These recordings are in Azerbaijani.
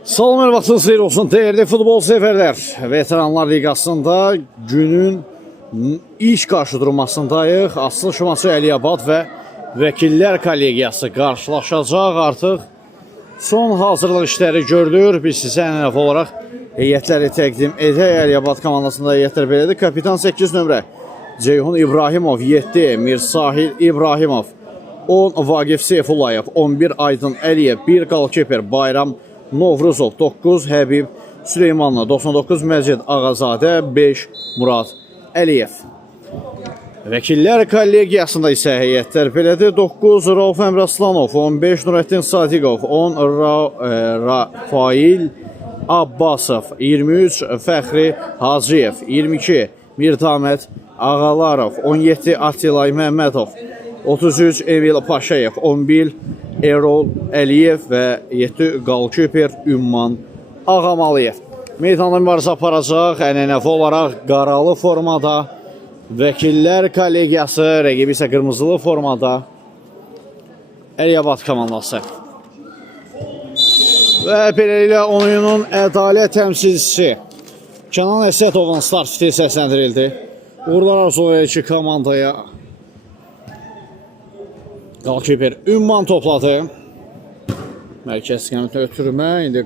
Salam, hər vaxtınız xeyir olsun, dəyərli futbol severlər. Veteranlar Liqasında günün ilk qarşıdurmasındayıq. Aslı Şumaçı Əliyabad və Vəkillər Kollegiyası qarşılaşacaq artıq. Son hazırlıq işləri görülür. Biz sizə ənənəvi olaraq heyətləri təqdim edək. Əliyabad komandasında heyətlər belədir. Kapitan 8 nömrə Ceyhun İbrahimov, 7 Mirsahil İbrahimov, 10 Vaqif Seyfullayev, 11 Aydın Əliyev, 1 qalkiper Bayram Novruzov, 9 Həbib Süleymanlı, 99 Məcid Ağazadə, 5 Murad Əliyev. Vəkillər kollegiyasında isə heyətlər belədir. 9 Rauf Əmraslanov, 15 Nurəddin Sadiqov, 10 Rafail Abbasov, 23 Fəxri Hacıyev, 22 Mirdaməd Ağalarov, 17 Atilay Məmmədov, 33 Emil Paşayev, 11 Erol Əliyev və 7 qalkiper Ümman Ağamalıyev. Meydanda mübarizə aparacaq ənənəvi olaraq qaralı formada Vəkillər Kollegiyası, rəqibi isə qırmızılı formada Əliyabad komandası. Və beləliklə oyunun ədalət təmsilçisi Kənan Əsədovun start fiti səsləndirildi. Uğurlar arzulayır ki komandaya. Qalkiper Ümman topladı. Mərkəz qəmətlə ötürmə. İndi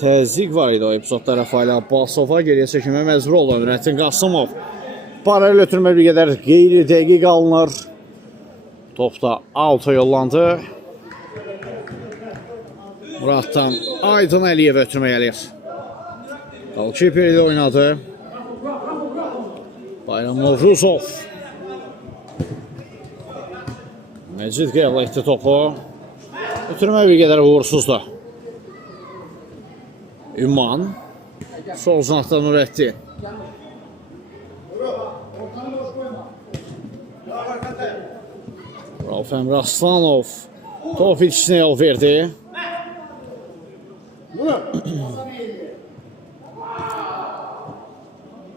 təzyiq var idi o epizodda Rafail Abbasova. Geriyə çəkilmə məcbur oldu Nurəddin Qasımov. Paralel ötürmə bir qədər qeyri dəqiq alınır. Top da alta yollandı. Muraddan Aydın Əliyev ötürmə gəlir. Qalkiper ilə oynadı. Bayram Novruzov. Məcid qəbul etdi topu. Ötürmə bir qədər uğursuzdur. Ümman. Sol cinahda Nurəddin. Rauf Əmraslanov. Top ilkisinə yol verdi.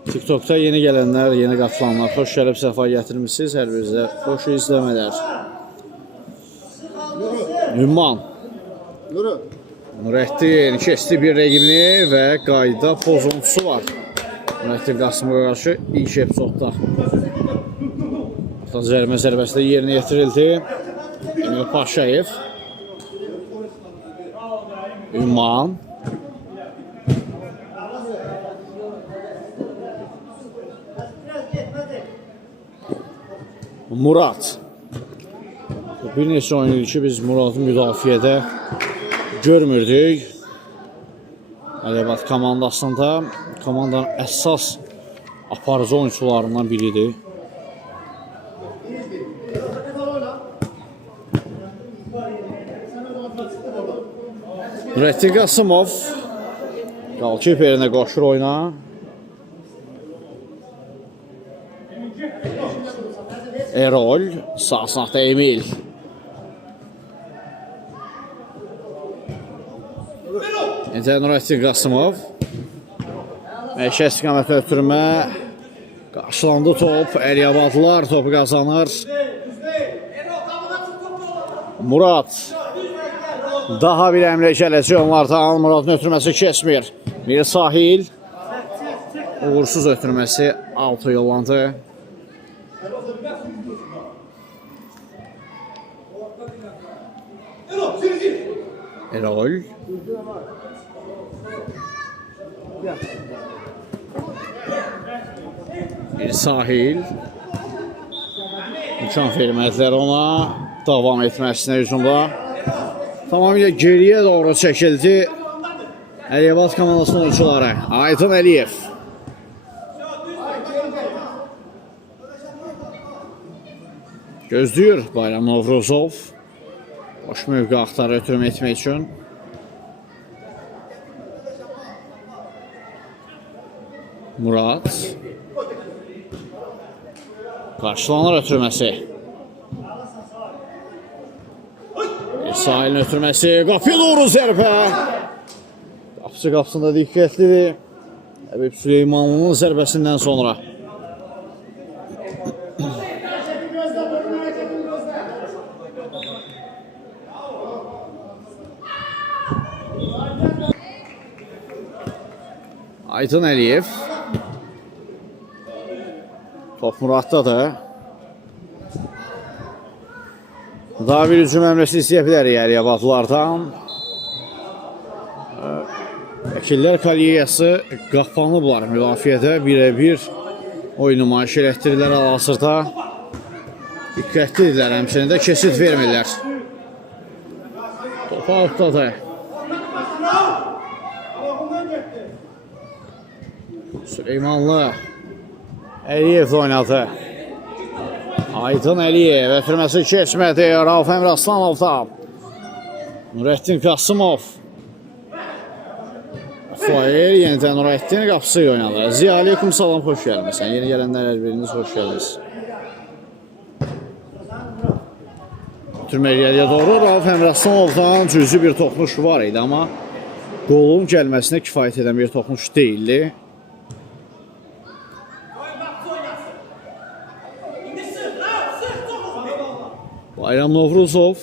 TikTok'ta yeni gələnlər, yeni qatılanlar, xoş gəlib səfa gətirmişsiniz. Hər birinizə xoş izləmələr. Ümman. Nurəddin keçdi bir rəqibini və qayda pozuntusu var. Nurəddin Qasımova qarşı ilk epizodda. Cərimə zərbəsi də yerinə yetirildi. Emil Paşayev. Ümman. Murad. Bir neçə oyun idi ki, biz Murad'ı müdafiədə görmürdük. Əliyabad komandasında komandanın əsas aparıcı oyuncularından biridir. Nurəddin Qasımov qalkiperinə qoşur oyuna. Erol, sağ sınaqda Emil. Necə Nurəddin Qasımov. Məşə istiqamətə ötürmə. Qarşılandı top. Əliyabadlılar topu qazanır. Murad. Daha bir əmrə gələcək onlardan. Muradın ötürməsi kesmir. Mirsahil. Uğursuz ötürməsi altı yollandı. Erol. Mirsahil. İmkan vermədilər ona. Davam etməsinə hücumda. Tamamilə geriyə doğru çəkildi Əliyabad komandasının oyuncuları. Aydın Əliyev. Gözləyir Bayram Novruzov. Boş mövqe axtarı ötürmə etmək üçün. Murad. Qarşılanır ötürməsi. Sahilin ötürməsi. Qapıya doğru zərbə. Qapıcı qapısında diqqətlidir. Həbib Süleymanlının zərbəsindən sonra. Aydın Əliyev. Top Muradda da. Daha bir hücum əmrəsi istəyə bilərik Əliyabadlardan. Vəkillər kollegiyası qapanıblar müdafiədə. Birə-bir oyun nümayiş elətdirirlər hal-hazırda. Diqqətlidirlər, həmçinin də keçid vermirlər. Topu altdadır. Süleymanlı Əliyev oynadı. Aydın Əliyev ötürməsi keçmədi. Rauf Əmr Aslanov'dan. Nurəddin Qasımov. Fuayer yenidən Nurəddin qapısı oynadı. Ziya aleyküm salam, xoş gəlmişsən. Yeni gələnlər hər biriniz xoş gəldiniz. Ötürmə geriyə doğru Rauf Əmr Aslanov'dan cüzi bir toxunuş var idi, amma qolun gəlməsinə kifayət edən bir toxunuş deyildi. Bayram Novruzov,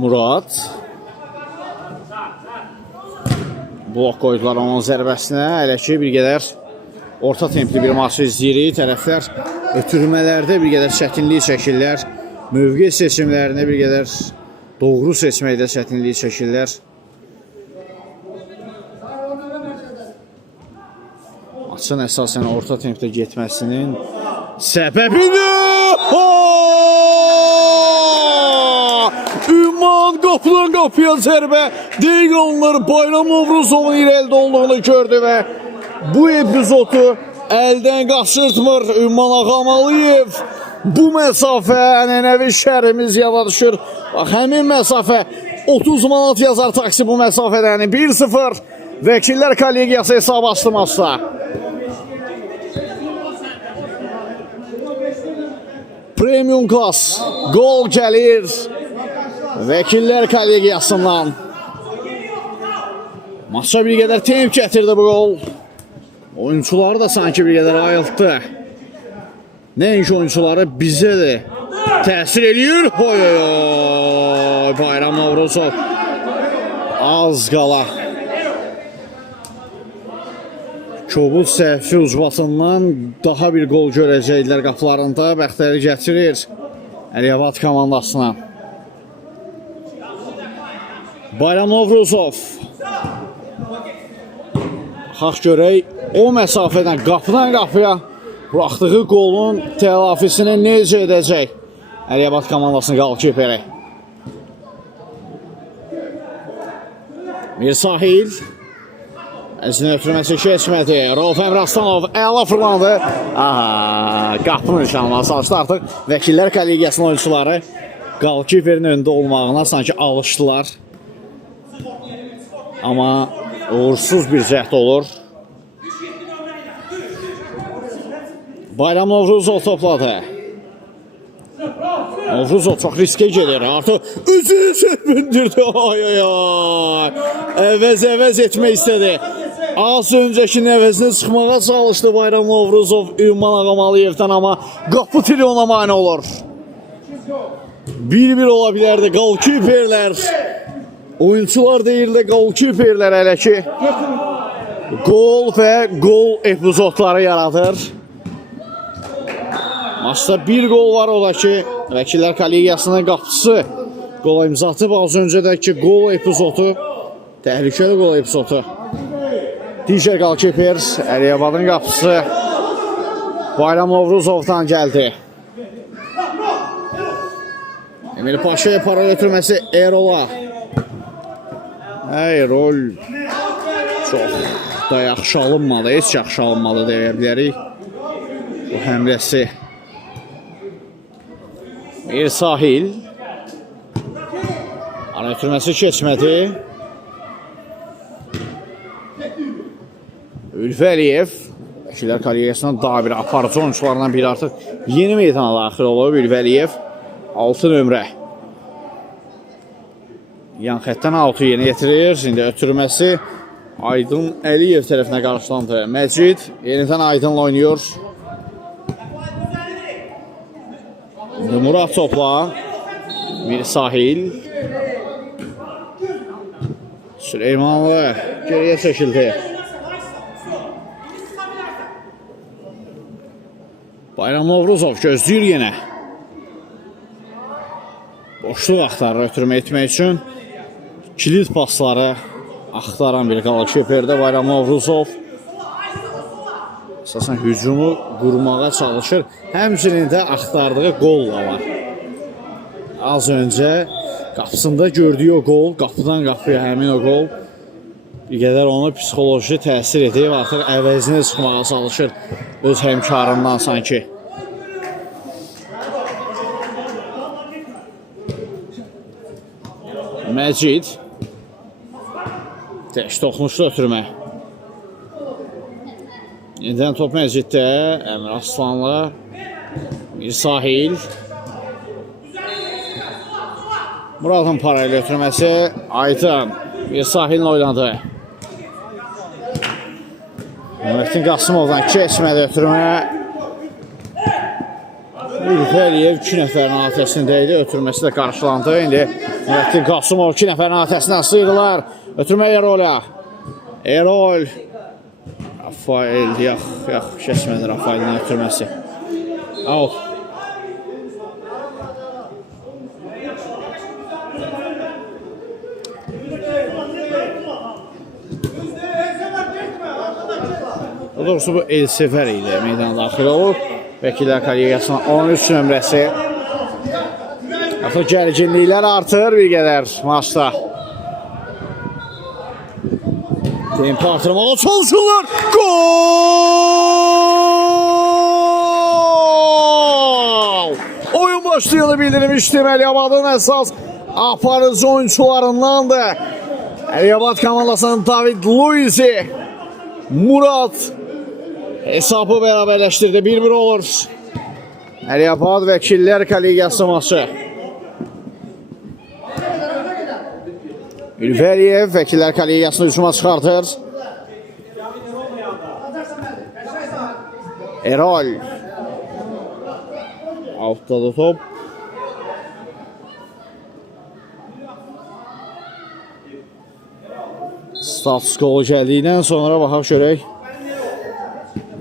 Murad. Blok qoydular onun zərbəsinə. Hələ ki bir qədər orta templi bir maçı izləyirik. Tərəflər ötürmələrdə bir qədər çətinlik çəkirlər. Mövqe seçimlərini bir qədər doğru seçməkdə çətinlik çəkirlər. Maçın əsasən orta tempdə getməsinin səbəbidir. Ümman qapıdan qapıya zərbə deyil onlar. Bayram Novruzovun irəlidə olduğunu gördü və bu epizodu əldən qaçırtmır Ümman Ağamalıyev. Bu məsafə ənənəvi şərimiz yada düşür. Bax, həmin məsafə 30 manat yazar taksi bu məsafədən. 1-0 Vəkillər kollegiyası hesab açdı maçda. Premium klas gol gəlir Vəkillər kollegiyasından. Maça bir qədər temp gətirdi bu gol. Oyuncuları da sanki bir qədər ayıltdı. Nəinki oyuncuları bizə də təsir edir. Bayram Novruzov az qala Kobud səhvsi ucbatından daha bir gol görəcəklər qapılarında. Bəxtəri gətirir Əliyabad komandasına. Bayram Novruzov. Xaq görək o məsafədən qapıdan qapıya buraxdığı qolun təlafisini necə edəcək Əliyabad komandasının qalkiperi. Mir Sahil. Əzini ötürməsi keçmədi. Rauf Əmr Aslanov əla fırlandı. Qapının nişanına çalışdı artıq. Vəkillər kollegiyasının oyuncuları qalkiperin önündə olmağına sanki alışdılar. Amma uğursuz bir cəhd olur. Bayram Novruzov topladı. Novruzov çox riskə gedir. Artıq özünü süründürdü. Əvəz etmək istədi. Az öncəkinin əvəzinə çıxmağa çalışdı Bayram Novruzov Ümman Ağamalıyevdən, amma qapı tili ona mane olur. 1-1 ola bilərdi. Qalkiperlər. Oyuncular deyil də qalkiperlər hələ ki gol və gol epizodları yaradır. Maçda bir gol var, o da ki Vəkillər kollegiyasının qapısı qola imza atıb. Az öncədəki gol epizodu təhlükəli gol epizodu. Digər qalkiper Əliyabadın qapısı Bayram Novruzovdan gəldi. Emil Paşaya para götürməsi Erola. Erol çox da yaxşı alınmadı, heç yaxşı alınmadı deyə bilərik. Bu həmləsi Bir Sahil. Ara götürməsi keçmədi. Ülfə Əliyev Vəkillər kollegiyasının daha bir aparıcı oyuncularından biri artıq yeni meydana daxil olub. Ülfə Əliyev 6 nömrə. Yan xətdən 6 yeni getirir. İndi ötürməsi Aydın Əliyev tərəfinə qarşılandı. Məcid yenidən Aydınla oynuyor. İndi Murad topla. Bir Sahil. Süleymanlı geriyə çəkildi. Bayram Novruzov gözləyir yenə. Boşluq axtarır ötürmə etmək üçün. Kilit pasları axtaran bir qalakiperdə Bayram Novruzov. Əsasən hücumu qurmağa çalışır. Həmçinin də axtardığı qol da var. Az öncə qapısında gördüyü o qol, qapıdan qapıya həmin o qol bir qədər onu psixoloji təsir edib, artıq əvəzinə çıxmağa çalışır öz həmkarından sanki. Məcid tək toxunuşlu ötürmə. Yenidən top Məciddə, Əmir Aslanlı, bir sahil. Muradın parayla ötürməsi, Aydın bir sahilini oynadı. Nurəddin Qasımovdan keçmədi ötürmə. Ülfəliyev 2 nəfərin atəsində idi, ötürməsi də qarşılandı. İndi Nurəddin Qasımov 2 nəfərin atəsindən sıyırdılar. Ötürmə Erol'a. Erol. Rafael, yox, keçmədi Rafael'in ötürməsi. Out. Doğrusu bu Elsever ilə meydana daxil olub. Vəkillər kollegiyasının 13 nömrəsi. Artıq gərginliklər artır bir qədər maçda. Tempo artırmağa çalışırlar. Gol! Oyun başlayanı bildirmişdim. Əliyabadın əsas aparıcı oyuncularındandır. Əliyabad komandasının David Luiz'i Murad hesabı bərabərləşdirdi. 1-1 olur. Əliyabad Vəkillər kollegiyası maçı. Ülfəliyev Vəkillər kollegiyasını hücuma çıxartır. Erol. Outdadı top. Status qolu gəldikdən sonra baxaq görək.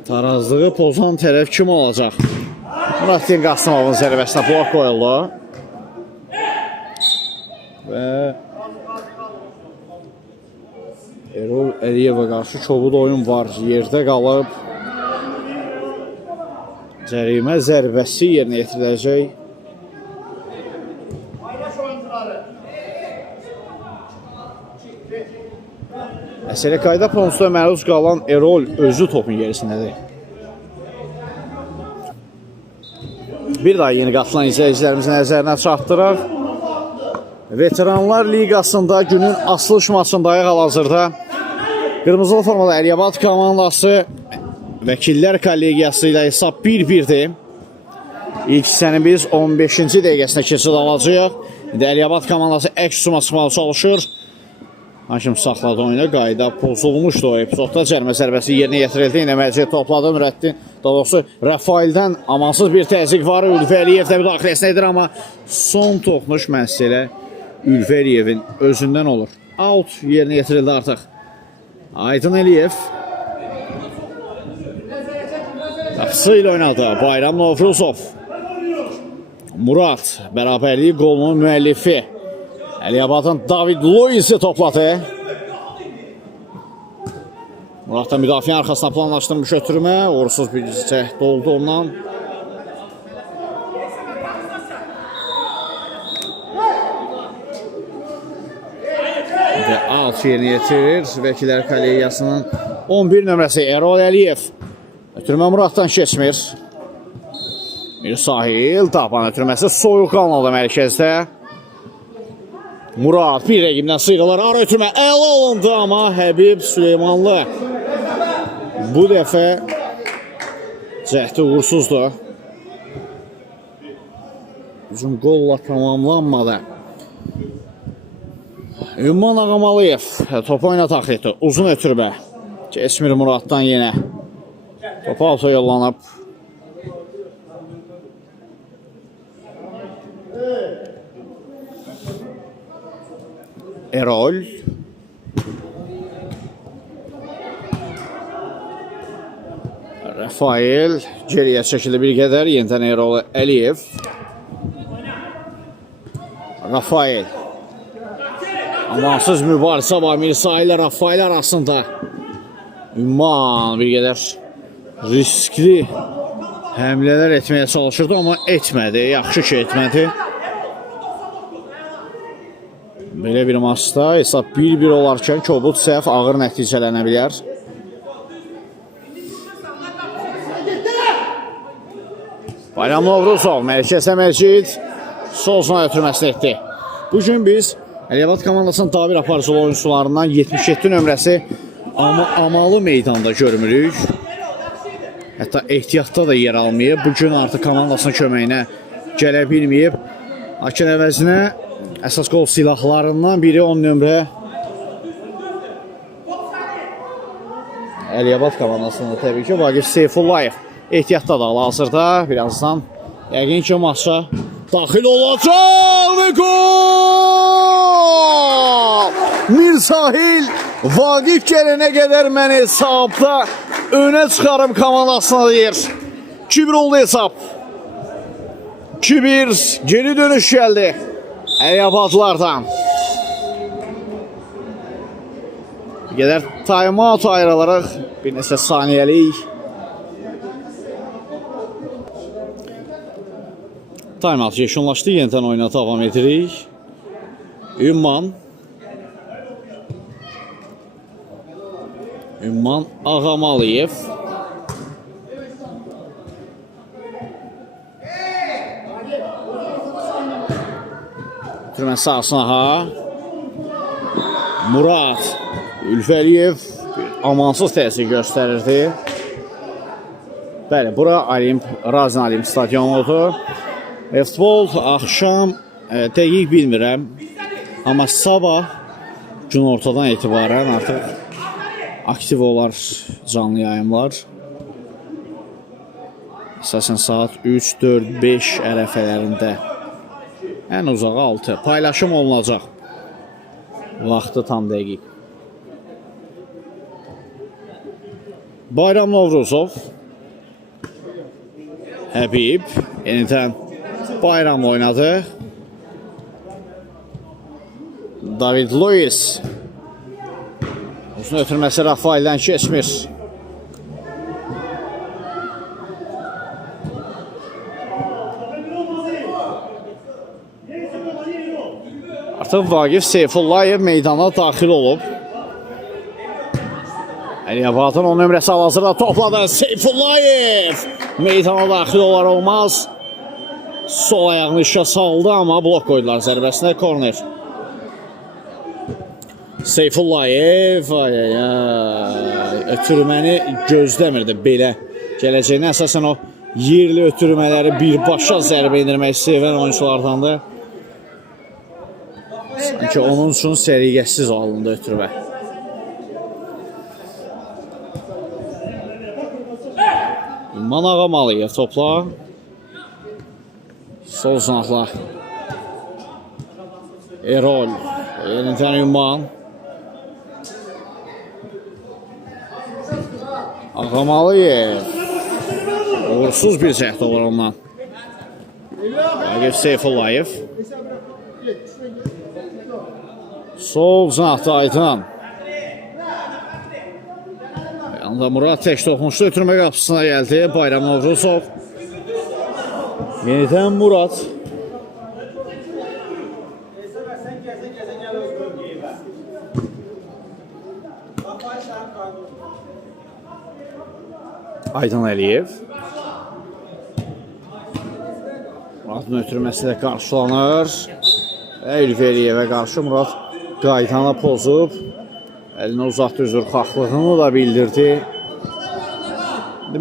Tarazlığı pozan tərəf kim olacaq? Nurəddin Qasımovun zərbəsinə blok qoyuldu. Və Erol Əliyevə qarşı kobud oyun var. Yerdə qalıb. Cərimə zərbəsi yerinə yetiriləcək. Məsələ qayda ponusda məruz qalan Erol özü topun gerisindədir. Bir daha yeni qatılan izləyicilərimizin nəzərinə çatdıraq. Veteranlar Liqasında günün açılış maçındayıq hal-hazırda. Qırmızılı formada Əliyabad komandası Vəkillər kollegiyası ilə hesab 1-1'dir. İlk hissənin biz 15-ci dəqiqəsində keçid alacağıq. İndi Əliyabad komandası əks hücuma çıxmağa çalışır. Hakim saxladı oyunu, qayda pozulmuşdu o epizodda. Cərimə zərbəsi yerinə yetirildi. İndi Məcid topladı, Nurəddin. Daha doğrusu Rafael'dən amansız bir təzyiq var. Ülfəliyev də müdaxiləsinə edir, amma son toxunuş məsələ Ülfəliyevin özündən olur. Out yerinə yetirildi artıq. Aydın Əliyev. Qapısı ilə oynadı Bayram Novruzov. Murad bərabərliyi qolunun müəllifi. Əliyabadın David Luiz'i topladı. Murad da müdafiə arxasına planlaşdırmış ötürmə. Uğursuz bir cəhd oldu ondan. Və alt yerini yetirir. Vəkillər kollegiyasının 11 nömrəsi Erol Əliyev. Ötürmə Muraddan keçmir. Bir sahil, tapan ötürməsi soyuqqanlı mərkəzdə. Murad bir rəqibdən sıyrılır. Ara ötürmə əla alındı, amma Həbib Süleymanlı bu dəfə cəhdi uğursuzdur. Hücum qolla tamamlanmadı. Ümman Ağamalıyev topu oyuna taxil etdi. Uzun ötürmə. Keçmir Muraddan yenə. Topu alta yollanıb. Erol. Rafael geriyə çəkildi bir qədər. Yenidən Erol Əliyev. Rafael. Amansız mübarizə var Mirsa ilə Rafael arasında. Ümman bir qədər riskli həmlələr etməyə çalışırdı, amma etmədi. Yaxşı ki, etmədi. Belə bir maçda hesab 1-1 olarkən kobud səhv ağır nəticələnə bilər. Bayram Novruzov, Məlikə Səmərcid sol zona ötürməsini etdi. Bugün biz Əliyabad komandasının tabir aparıcılı oyuncularından 77 nömrəsi Amalı meydanda görmürük. Hətta ehtiyatda da yer almayıb. Bugün artıq komandasının köməyinə gələ bilməyib. Lakin əvəzinə əsas qol silahlarından biri 10 nömrə Əliyabad komandasında təbii ki Vaqif Seyfullayev. Ehtiyatda da hal-hazırda. Birazdan yəqin ki maça daxil olacaq və gol! Mirsahil Vaqif gələnə qədər məni hesabda önə çıxarım komandasına deyir. 2-1 oldu hesab. 2-1 geri dönüş gəldi Əliyabadlardan. Bir qədər time-out ayrılaraq bir neçə saniyəlik time-out yekunlaşdı. Yenidən oyuna davam edirik. Ümman Ağamalıyev. Türmən sahasına Murad Ülfəliyev amansız təsir göstərirdi. Bəli, bura Razin Alim stadionudur. Futbol axşam dəqiq bilmirəm. Amma sabah gün ortadan etibarən artıq aktiv olar canlı yayımlar. Əsasən saat 3, 4, 5 ərəfələrində. Ən uzağı 6. Paylaşım olunacaq. Vaxtı tam dəqiq. Bayram Novruzov. Həbib. Yenidən Bayram oynadı. David Luiz. Uzun ötürməsi Rafael'dən keçmir. Artıq Vaqif Seyfullayev meydana daxil olub. Əliyabadın 10 nömrəsi hal-hazırda topladı. Seyfullayev meydana daxil olar olmaz. Sol ayağını işə saldı, amma blok qoydular zərbəsinə. Korner. Seyfullayev ötürməni gözləmirdi belə gələcəyini. Əsasən o yerli ötürmələri birbaşa zərbə indirmək sevən oyunculardandır. Sanki onun üçün səliqəsiz alındı ötürmə. Ümman Ağamalıyev topla. Sol zanaqla Erol. Yenidən Ümman. Ağamalıyev. Uğursuz bir cəhd olur ondan. Vaqif Seyfullayev. Sol zanaqda Aytan. Yanında Murad tək toxunuşda ötürmə qapısına gəldi. Bayram Novruzov. Yenidən Murad. Aydan Əliyev. Muradın ötürməsi də qarşılanır. Ülfəliyevə qarşı Murad qaydana pozub. Əlinə uzatdı, üzr xahlığını da bildirdi.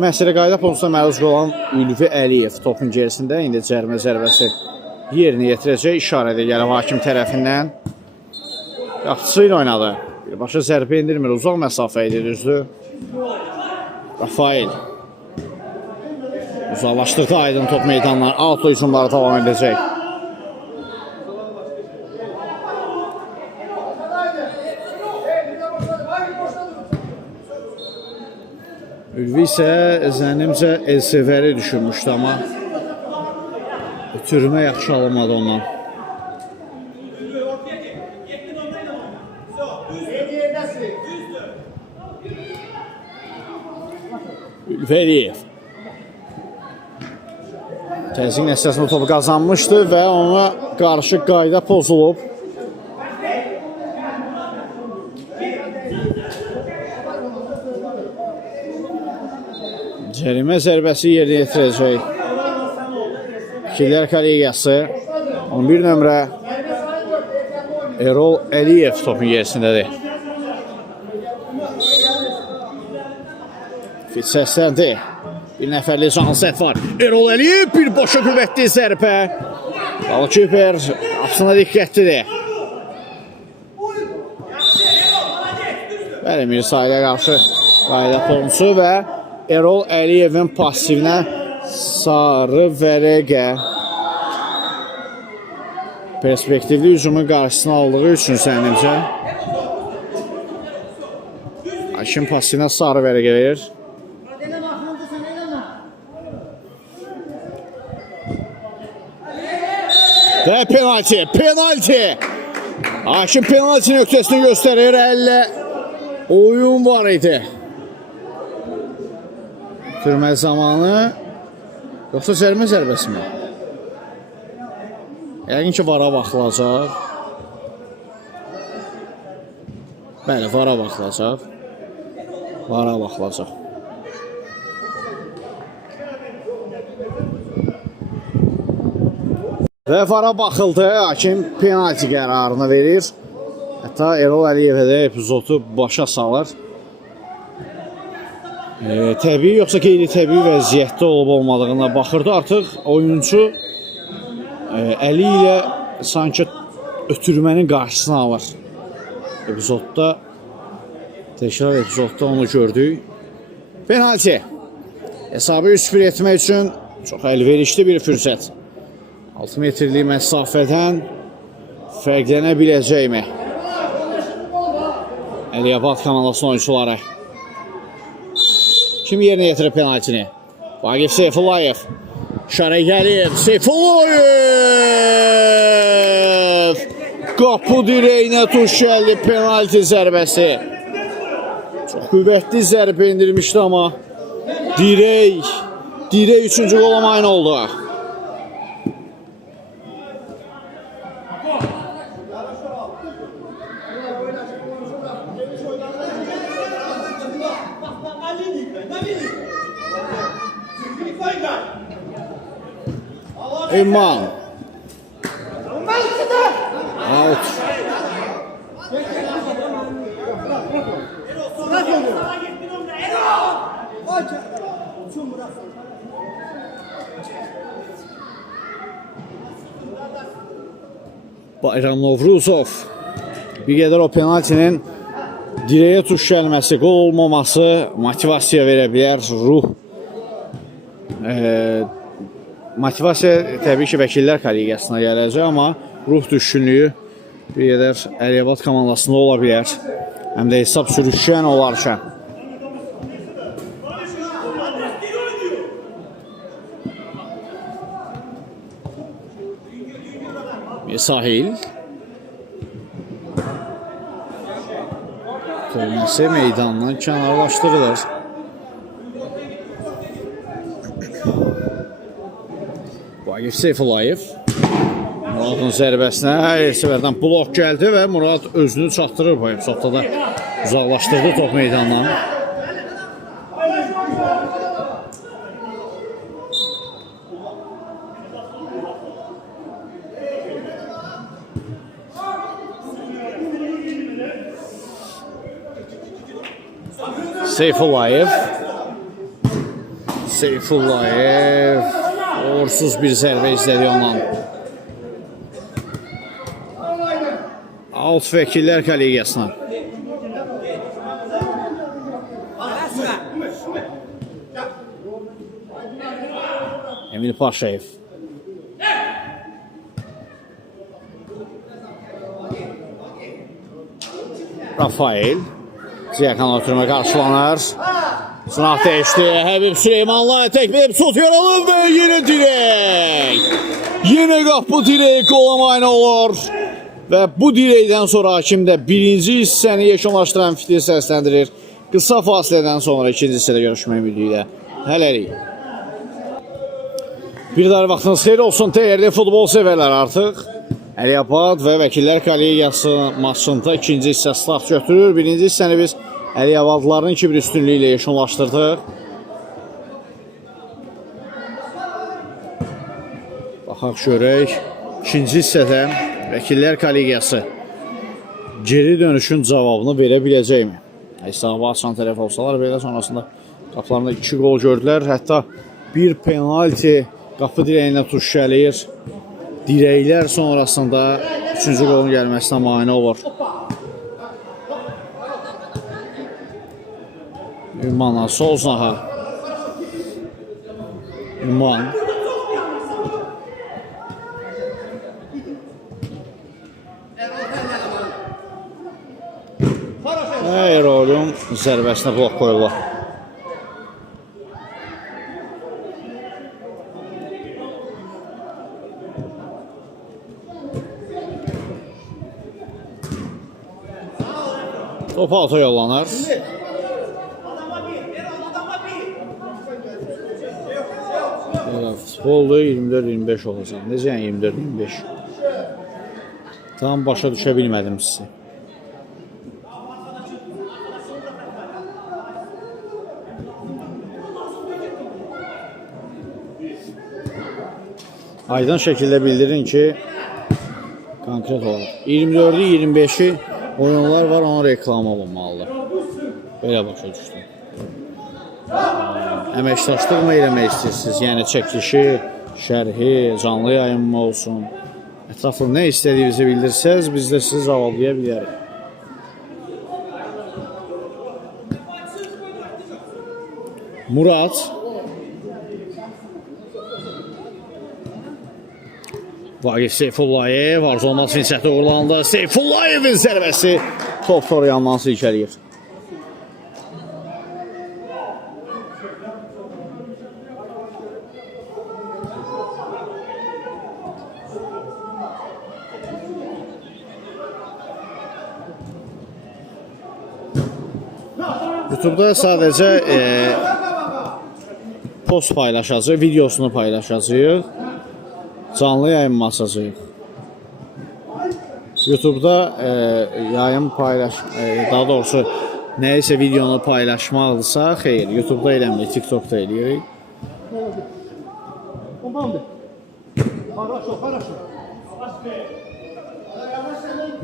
Məsələ qayda pozusuna məruz olan Ülfi Əliyev topun gerisində. İndi cərimə zərbəsi yerinə yetirəcək. İşarədə gəlib hakim tərəfindən. Qapısı ilə oynadı. Birbaşa zərbə indirmir. Uzaq məsafə idi, düzdür. Rafael uzaqlaşdırdı Aydın top meydanlar. Auto hücumları davam edəcək. Ülvi isə zənnimcə Elseveri düşürmüşdü, amma ötürmə yaxşı alınmadı ondan. Ülvi Əliyev təzyiq nəticəsində topu qazanmışdı və ona qarşı qayda pozulub. Cərimə zərbəsi yerinə yetirəcək Vəkillər Kollegiyası. 11 nömrə Erol Əliyev topun gerisindədir. Fit səsləndi. Bir nəfərli cansət var. Erol Əliyev bir boşa qüvvətli zərbə. Goalkeeper aslında diqqətlidir. Bəli, Mirsailə qarşı qayda pozuntusu və Erol Əliyevin pasivinə sarı vərəqə. Perspektivli hücumun qarşısını aldığı üçün zənnimcə hakim pasivinə sarı vərəqə verir. Və penalti. Hakim penalti nöqtəsini göstərir. Əllə oyun var idi. Türmə zamanı yoxsa cərimə zərbəsi mi? Yəqin ki, vara baxılacaq. Bəli, vara baxılacaq. Və vara baxıldı, hakim penalti qərarını verir. Hətta Erol Əliyevə də epizodu başa salır. Təbii yoxsa qeyri-təbii vəziyyətdə olub-olmadığına baxırdı. Artıq oyuncu əli ilə sanki ötürmənin qarşısını alır. Təkrar epizodda onu gördük. Penalti. Hesabı 3-1 etmək üçün çox əlverişli bir fürsət. 6 metrlik məsafədən fərqlənə biləcəkmi? Əliyabad komandasının oyuncuları. Kim yerinə yetirir penaltini? Vaqif Seyfullayev. İşarə gəlir. Seyfullayev! Qapı dirəyinə tuş gəldi penalti zərbəsi. Çox qüvvətli zərbə indirmişdi, amma dirək 3-cü qola mane oldu. İman. Out. Bayram Novruzov. Bir qədər o penaltinin dirəyə tuş gəlməsi, qol olmaması motivasiya verə bilər, ruh. Motivasiya təbii ki, Vəkillər Kollegiyasına gələcək, amma ruh düşkünlüyü bir qədər Əliyabad komandasında ola bilər. Həm də hesab sürüşkən olarkən. Sahil. Törməsi meydandan kənarlaşdırılır. Vaqif Seyfullayev. Muradın zərbəsinə Elsevərdən blok gəldi və Murad özünü çatdırır bu epizodda da uzaqlaşdırdı top meydandan. Seyfullayev uğursuz bir zərbə izlədi ondan. Out Vəkillər Kollegiyasına. Emil Paşayev. Rafael. Ziyakan oturma qarşılanır. Sınaq dəyişdi. Həbib Süleymanla təkməyib şut yaralım və yenə dirək. Yenə qapı dirək qola mane olur. Və bu dirəkdən sonra hakim də birinci hissəni yekunlaşdıran fitili səsləndirir. Qısa fasilədən sonra ikinci hissədə görüşmək ümidi ilə. Hələlik. Bir daha vaxtınız xeyir olsun. Dəyərli futbol sevərlər artıq. Əliyabad və Vəkillər Kollegiyası maçında ikinci hissə start götürür. Birinci hissəni biz Əliyabadlıların 2-1 üstünlüyü ilə yekunlaşdırdıq. Baxaq görək. İkinci hissədə Vəkillər Kollegiyası geri dönüşün cavabını verə biləcəkmi? Hesabı açan tərəf olsalar belə sonrasında qapılarında 2 gol gördülər. Hətta bir penalti qapı dirəyinə tuş gəlir. Dirəklər sonrasında 3-cü qolun gəlməsinə mane olur. Ümmanla sol znaha. Ümman. Erol'un zərbəsinə blok qoyurlar. Topu alta yollanır. Futbolda 24-25 olacaq. Necə yəni 24-25? Tam başa düşə bilmədim sizi. Aydın şəkildə bildirin ki, konkret olaraq 24-ü 25-i oyunlar var, onun reklamı olmalıdır. Belə başa düşdüm. Əməkdaşlıq mı eləmək istəyirsiniz? Yəni çəkilişi, şərhi, canlı yayın mı olsun? Ətraflı nə istədiyinizi bildirsəz, biz də sizi cavablaya bilərik. Murad. Vaqif Seyfullayev, arzu olmaz finsəhdə uğurlandı. Seyfullayevin zərbəsi top sonra yandan silkəliyir. YouTube'da sadəcə post paylaşacaq, videosunu paylaşacaq. Canlı yayınlaşacaq. YouTube'da yayın daha doğrusu nəyəsə videonu paylaşmaqdırsa, xeyr, YouTube'da eləmirik, TikTok'da eləyirik.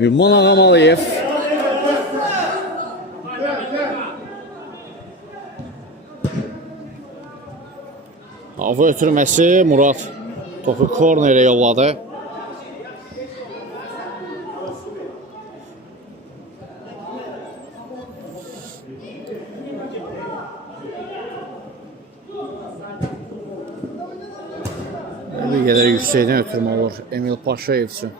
Ümman Ağamalıyev. Hava ötürməsi Murad topu kornerə yolladı. Bir qədər yüksəkdən ötürmə olur Emil Paşayev üçün.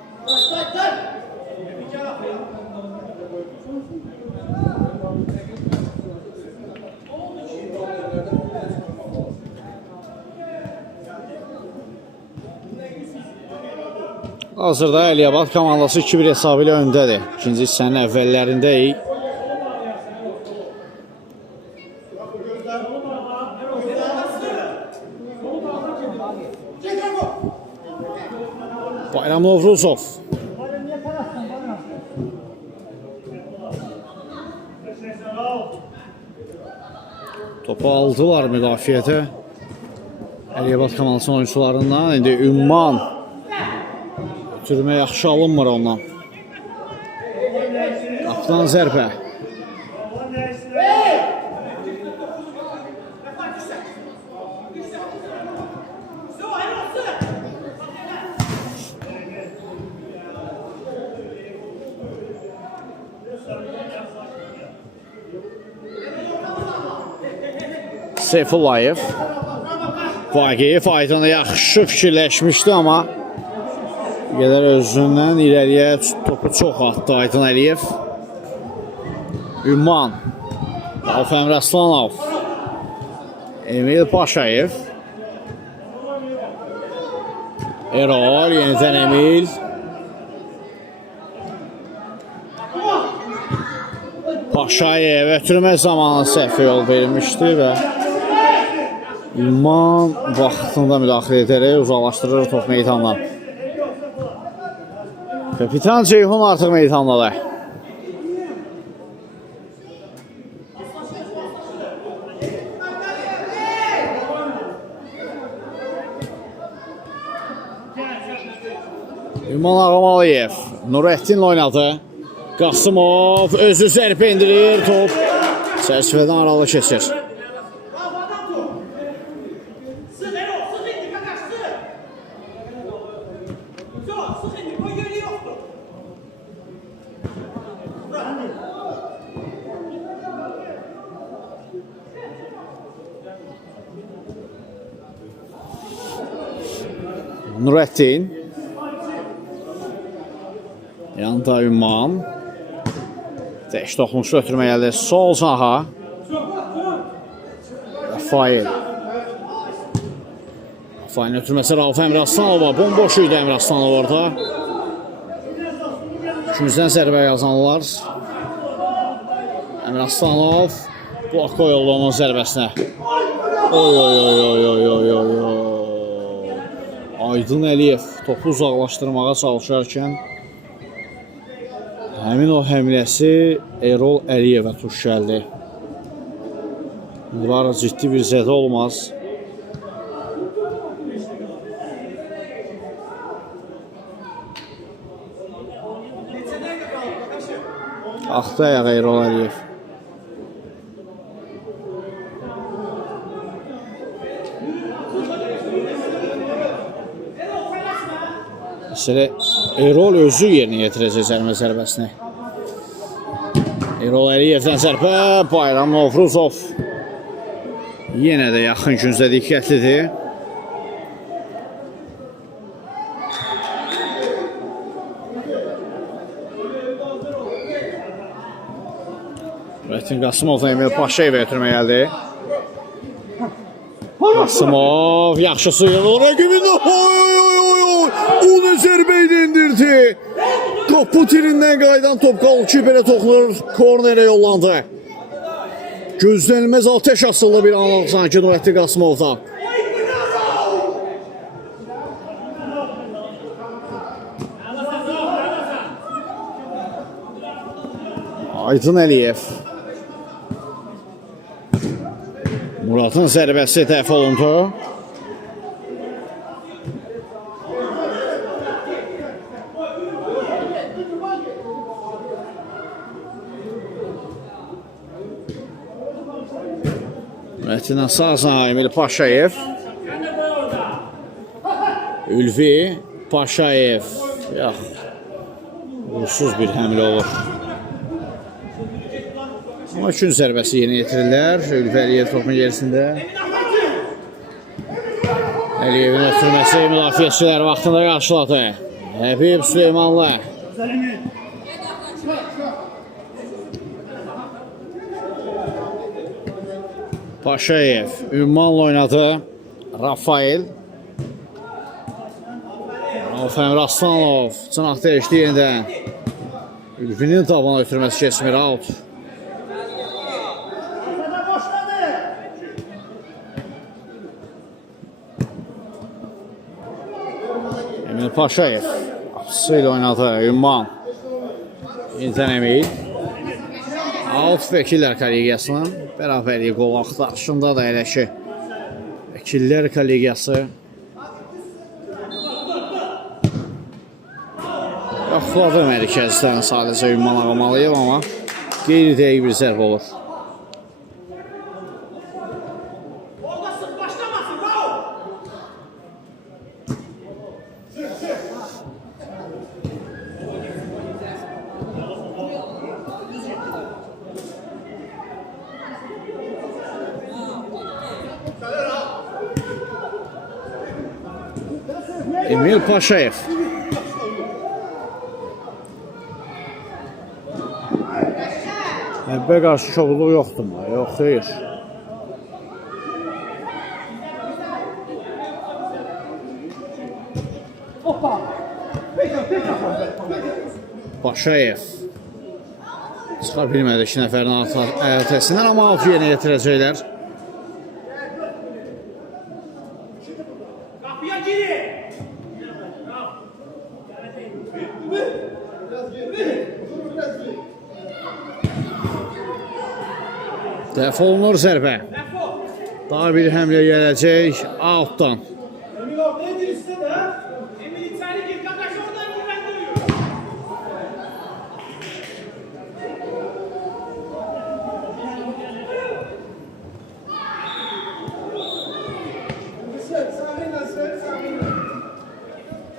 Hazırda Əliyabad komandası 2-1 hesabı ilə öndədir. İkinci hissənin əvvəllərindəyik. Bayram Novruzov. Topu aldılar müdafiədə. Əliyabad komandasının oyuncularından. İndi Ümman. Sürmə yaxşı alınmır ondan. Qapıdan zərbə. Seyfullayev. Vaqif Aydın yaxşı fikirləşmişdi, amma bir qədər özündən irəliyə topu çox atdı Aydın Əliyev. Ümman. Rauf Əmraslanov. Emil Paşayev. Erol, yenidən Emil. Paşayev ötürmə zamanı səhv yol verilmişdi və İlman vaxtında müdaxilə edərək uzaqlaşdırır top meydandan. Kapitan Ceyhun artıq meydandadır. İlman Ağamalıyev Nurəddinlə oynadı. Qasımov özü zərbə indirir, top çərçivədən aralı keçir. Nurəddin. Yanında Ümman. Dəş toxunuşu ötürmə gəldi. Sol saha. Rafael. Rafaelin ötürməsi Rauf Əmraslanova. Bomboş idi Əmraslanova orada. İkimizdən zərbə yazanlar. Əmraslanov. Blok qoyuldu onun zərbəsinə. Aydın Əliyev topu uzaqlaşdırmağa çalışarkən həmin o həmləsi Erol Əliyevə tuş gəldi. Var ciddi bir zədə olmaz. Axtı ayağa Erol Əliyev. Məsələ Erol özü yerinə yetirəcək zərbəsini. Erol Əliyevdən zərbə, Bayram Novruzov yenə də yaxın küncdə diqqətlidir. Nurəddin Qasımovdan Emil Paşayevə ötürmə gəldi. Qasımov yaxşı sıyılır rəqibində. Onu zərbə indirdi. Qapı tirindən qaydan top qalkiperə toxunur, kornerə yollandı. Gözlənilməz ateş asıldı bir anlıq sanki Nurəddin Qasımovdan. Aydın Əliyev. Muratın zərbəsi dəf olundu. Nurəddin sağ Emil Paşayev. Ülvi Paşayev. Yox. Uğursuz bir həmlə olur. Amma üçün zərbəsi yeni yetirirlər. Ülvi Əliyev topun gerisində. Əliyevin ötürməsi müdafiəçilər vaxtında qarşıladı. Həbib Süleymanlı. Paşayev Ümmanla oynadı. Rafael. Rauf Əmraslanov. Çanaq dəyişdi yenidən. Ülvinin tabana ötürməsi keçmir. Out. Emil Paşayev. Apısı ilə oynadı. Ümman. Yenidən Emil. Out Vəkillər kollegiyasının bərabərliyi qol axtarışında da elə ki Vəkillər kollegiyası yoxladı mərkəzdən sadəcə Ümman Ağamalıyev, amma qeyri-dəqiq bir zərbə olur. Emil Paşayev. Həbbə qarşı şovluq yoxdur mu? Yox, xeyr. Paşayev. Çıxa bilmədi 2 nəfərin əltəsindən, amma 6 yenə yetirəcəklər. Dəf olunur zərbə. Daha bir həmlə gələcək altdan.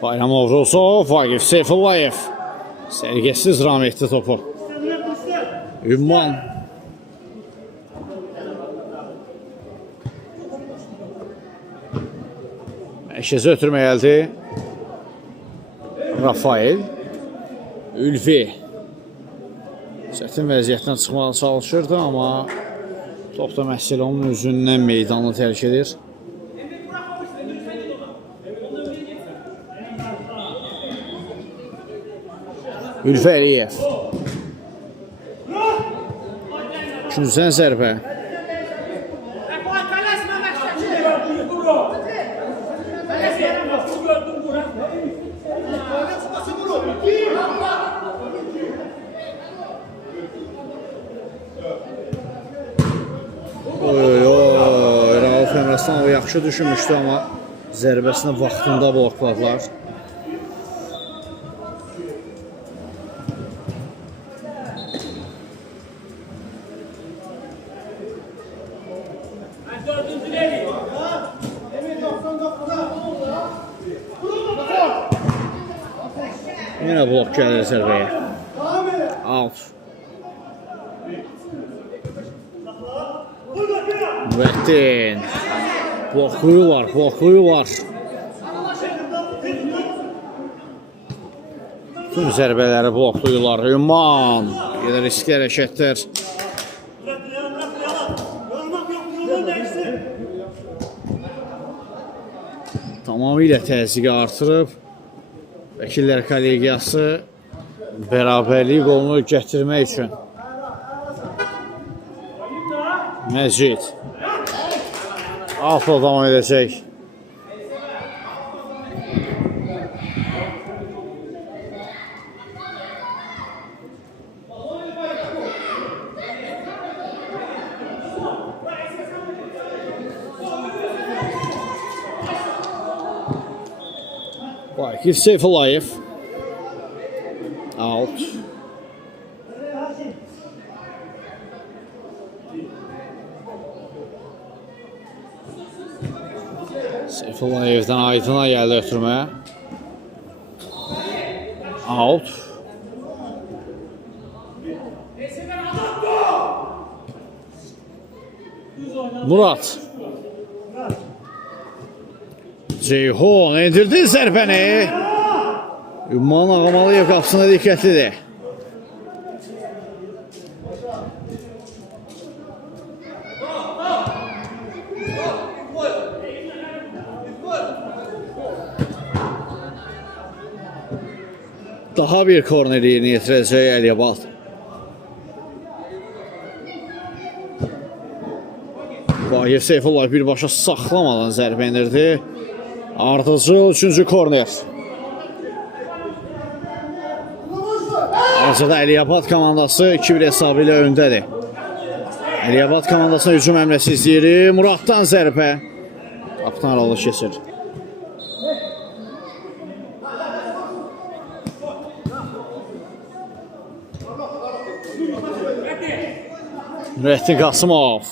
Bayramov Rusov, Vagif Seyfullayev sərgəsiz ram etdi topu. Ümman Məşəzi ötürmək gəldi. Rafael Ülvi çətin vəziyyətdən çıxmağa çalışırdı, amma top da məhsil onun üzündən meydanı tərk edir. Ülvi Əliyev. İkinciden zərbə. Rauf Əmraslan o yaxşı düşünmüşdü, amma zərbəsini vaxtında blokladılar. Yine blok gəlir zərbəyə. Out. Müvəttin. Bloklayırlar. Tüm zərbələri bloklayırlar. Ümman. Yenə riskli hərəkətlər. Tamamilə təzyiqi artırıb. Vəkillər kollegiyası bərabərlik qolunu gətirmək üçün. Məcid altla davam edəcək. Vagif Seyfullayev. Out. Seyfullayev'dən Aydın'a gəldi ötürməyə. Out. Murat. Ceyhun endirdi zərbəni. Ümman Ağamalıyev qapısına diqqətlidir. Daha bir korner yerinə yetirəcək Əliyabad. Vagif Seyfullah birbaşa saxlamadan zərbə endirdi. Ardıcıl 3-cü korner. Hazırda Əliyabad komandası 2-1 hesabı ilə öndədir. Əliyabad komandasına hücum əmrəsi izləyir. Muraddan zərbə. Qaptan aralı keçir. Nurəddin Qasımov.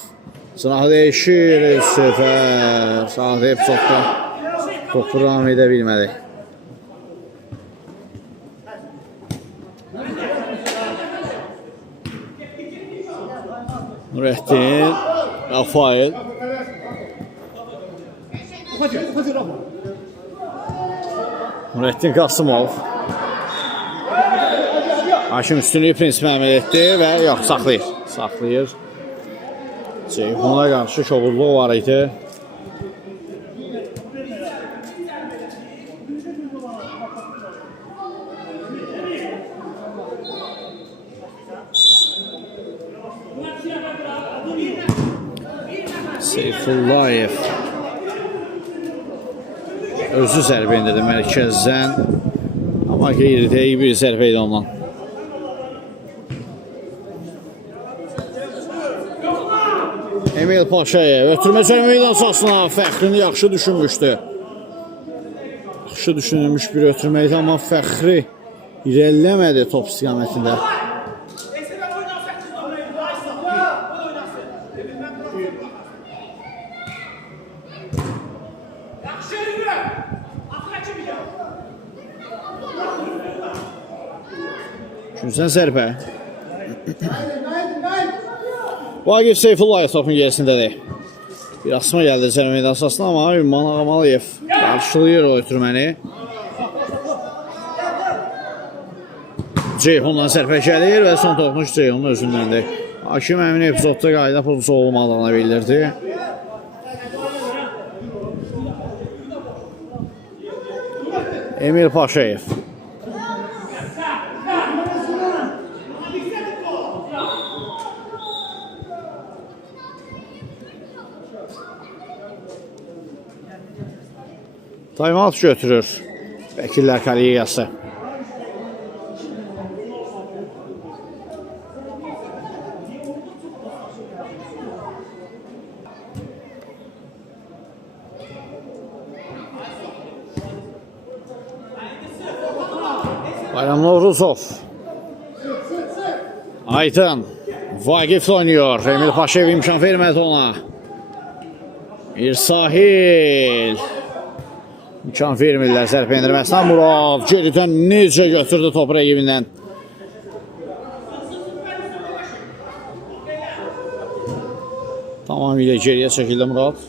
Sınaq dəyişir. Səfər. Sahib epizodda topu ram edə bilmədi. Nurəddin, Rafael. Nurəddin Qasımov. Hakim üstünlüyü prinsipə əməl etdi və yox, saxlayır. Ceyhun'a qarşı kobudluq var idi. Seyfullayev özü zərbə indirdi mərkəzdən, amma qeyri-dəqiq bir zərbə idi ondan. Emil Paşayev ötürmə meydan sahasına Fəxrini yaxşı düşünmüşdü. Yaxşı düşünülmüş bir ötürmə idi, amma Fəxri irəliləmədi top istiqamətində. Üçüncüdən zərbə. Vagif Seyfullayev topun gerisindədir. Bir asma gəldi zərbə meydan sahasına, amma Ümman Ağamalıyev qarşılayır o ötürməni. Ceyhunla zərbə gəlir və son toxunuş Ceyhunun özündəndir. Hakim həmin epizodda qayda pozisi olmadığını bildirdi. Emil Paşayev. Taymat götürür Vəkillər Kollegiyası. Bayram Novruzov. Aydın. Vagif oynuyor. Emil Paşayev imkan vermədi ona. Bir sahil. İmkan vermirlər zərbə endirməsinə. Murad geridən necə götürdü topu rəqibindən. Tamamilə geriyə çəkildi Murad.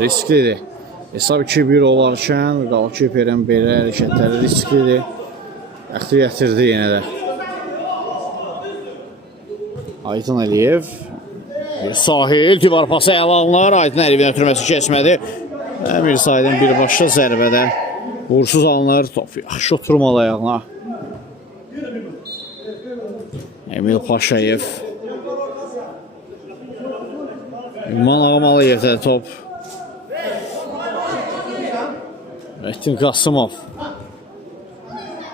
Risklidir. Hesab 2-1 olarkən qalkiperin belə hərəkətləri risklidir. Əxti gətirdi yenə də. Aydın Əliyev. Bir sahil, divar pası ələ alınır. Aydın Əliyevin ötürməsi keçmədi. Əmir Sahilin birbaşa zərbədə vursuz alınır. Top yaxşı oturmalı ayağına. Emil Paşayev. Ümman Ağamalıyevdə top. Metin Qasımov.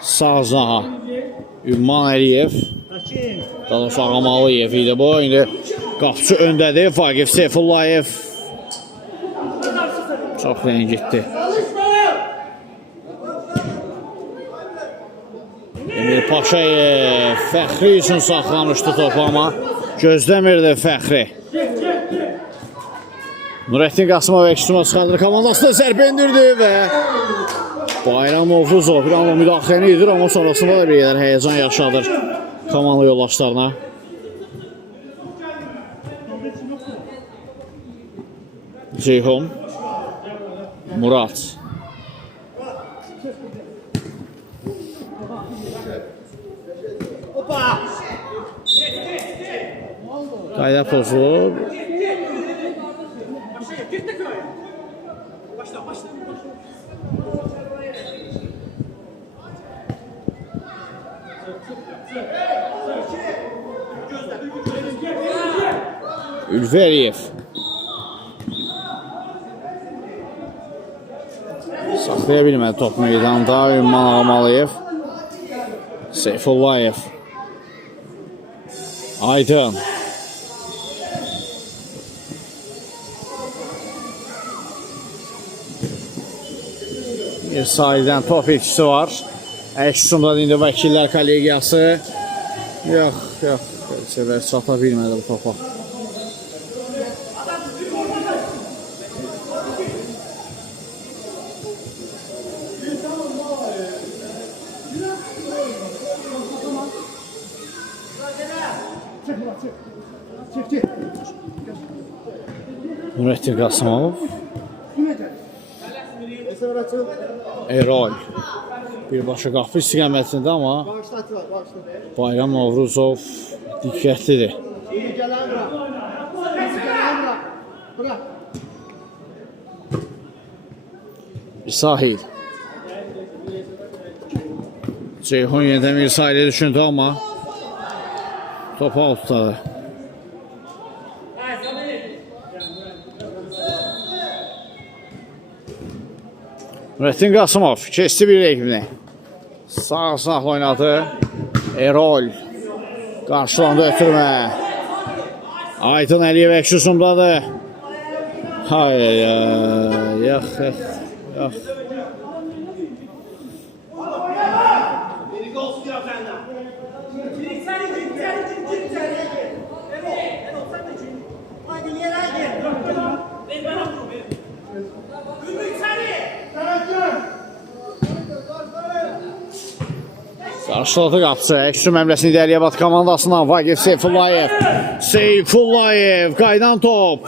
Sağ zaha. Ümman Əliyev. Daha doğrusu Ağamalıyev idi bu. İndi qapıcı öndədir. Vagif Seyfullayev. Çox ləngitdi. Emil Paşayev Fəxri üçün saxlamışdı topu, amma gözləmirdi Fəxri. Nurəddin Qasımov Ekşitmaz qaldır komandasında zərbə indirdi və Bayram Novruzov bir anla müdaxiləni edir, amma sonrasında da bir qədər həyəcan yaşadır komandı yoldaşlarına. Ceyhun. Murad. Qayda pozulub. Ülveriyev. Saxlaya bilmədi top meydanda. Ümman Ağamalıyev. Seyfullayev. Aydın. Bir sahildən top ilkisi var. Əksumdan indi Vəkillər Kollegiyası. Yox. Sever çata bilmədi bu topa. Nurəddin Qasımov. Erol. Birbaşa qapı istiqamətində, amma Bayram Novruzov diqqətlidir. Sahil. Ceyhun yenidən bir sayılı düşündü amma topu outdadır. Nurəddin Qasımov keçdi bir rəqibini. Sağ oynadı. Erol qarşılandı ötürmə. Aydın Əliyev əksüsündadır. Hayır, yox. Qarşıladı qapısı. Əksü məmləsində Əliyabad komandasından Vaqif Seyfullayev. Qaydan top.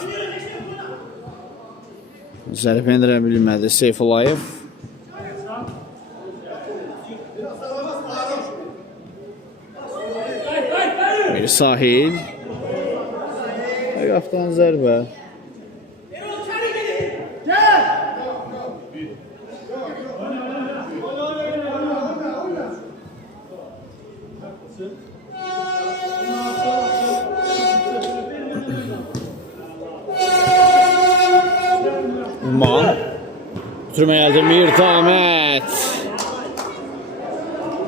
Zərif endirə bilmədi Seyfullayev. Bir sahil. Qapıdan zərbə. Ünman Türmə gəldi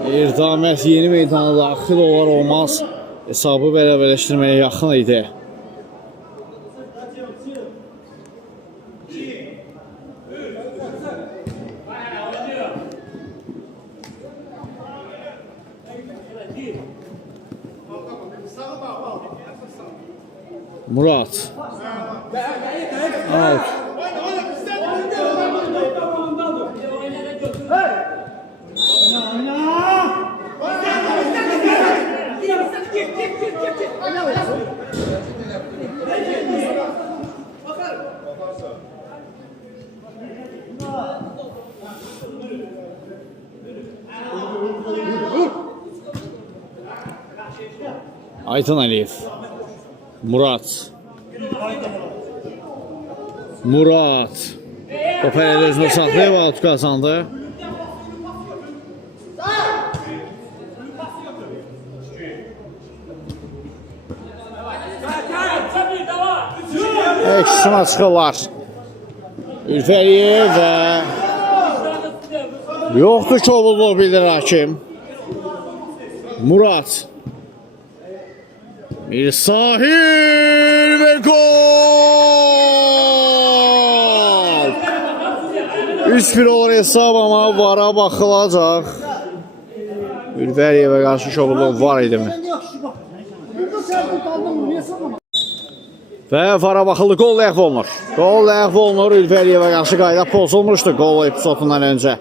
Mirdamət yeni meydana daxil olar olmaz hesabı bərabərləşdirməyə yaxın idi. Murat out. Aydın Əliyev. Murat. Topu elə özünə saxlayıb out qazandı. Eksisine çıxırlar. Ülfəliyev və yoxdur ki, olurluq bildirir hakim. Murat. Bir sahil ve gol! 3-1 olur hesab ama vara baxılacaq. Ülfəliyevə qarşı şovluq var idi mi? Və vara baxıldı, gol ləğv olunur. Ülfəliyevə qarşı qayda pozulmuşdu gol epizodundan öncə.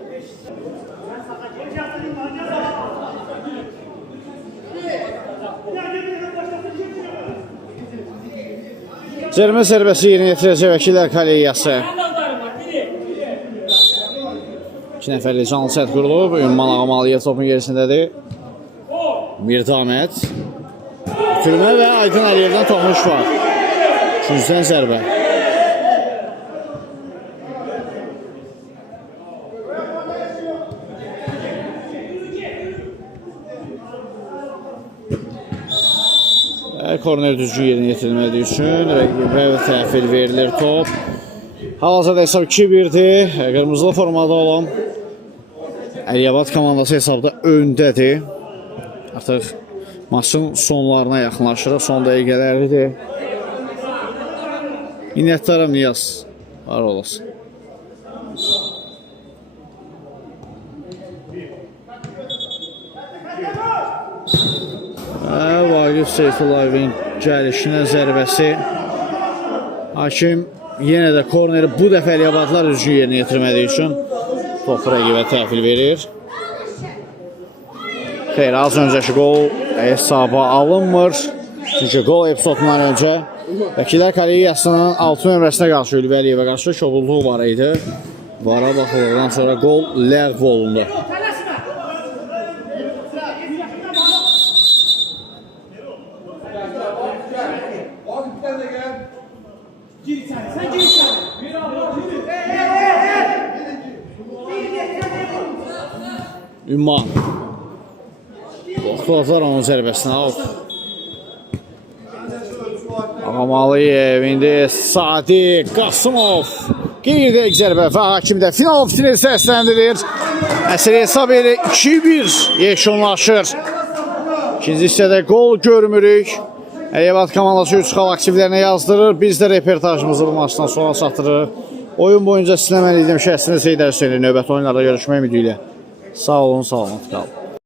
Cərimə zərbəsi yerinə yetirəcək Vəkillər Kollegiyası. 2 nəfərli canlı sət qurulub. Ünman Ağamaliyev topun gerisindədir. Mirdamət. Türmə və Aydın Əliyevdən toxunuş var. 3-cüdən zərbə. Korner düzgün yerinə yetirilmədiyi üçün rəqibə təhvil verilir top. Hal-hazırda hesab 2-1'dir. Qırmızılı formada olan Əliyabad komandası hesabda öndədir. Artıq maçın sonlarına yaxınlaşırıq. Son dəqiqələridir. Minnətdaram Niyaz. Var olasın. Vaqif Seyfullayevin gəlişinə zərbəsi. Hakim yenə də korneri bu dəfə Əliyabadlar düzgün yerinə yetirmədiyi üçün topu rəqibə təhvil verir. Xeyr, az öncəki gol hesaba alınmır. Çünki gol epizodundan öncə Vəkillər Kollegiyasının 6 nömrəsinə qarşı Ülvəliyevə qarşı şovulluğu var idi. Vara baxıldıqdan sonra gol ləğv olundu. Ünman yoxladılar onun zərbəsinə. Out. Ağamalıyev, indi Sadiq Qasımov. Qeyri-dəqiq zərbə və hakim də final fitini səsləndirir. Əsəri hesab elə 2-1 yekunlaşır. İkinci hissədə qol görmürük. Əliyevat komandası 3 xal aktivlərinə yazdırır. Biz də reportajımızı bu maçdan sonra çatdırırıq. Oyun boyunca sizlə mən idim şəxsini Seydər Hüseyni. Növbəti oyunlarda görüşmək ümidi ilə. Sağ olun, salamat qalın.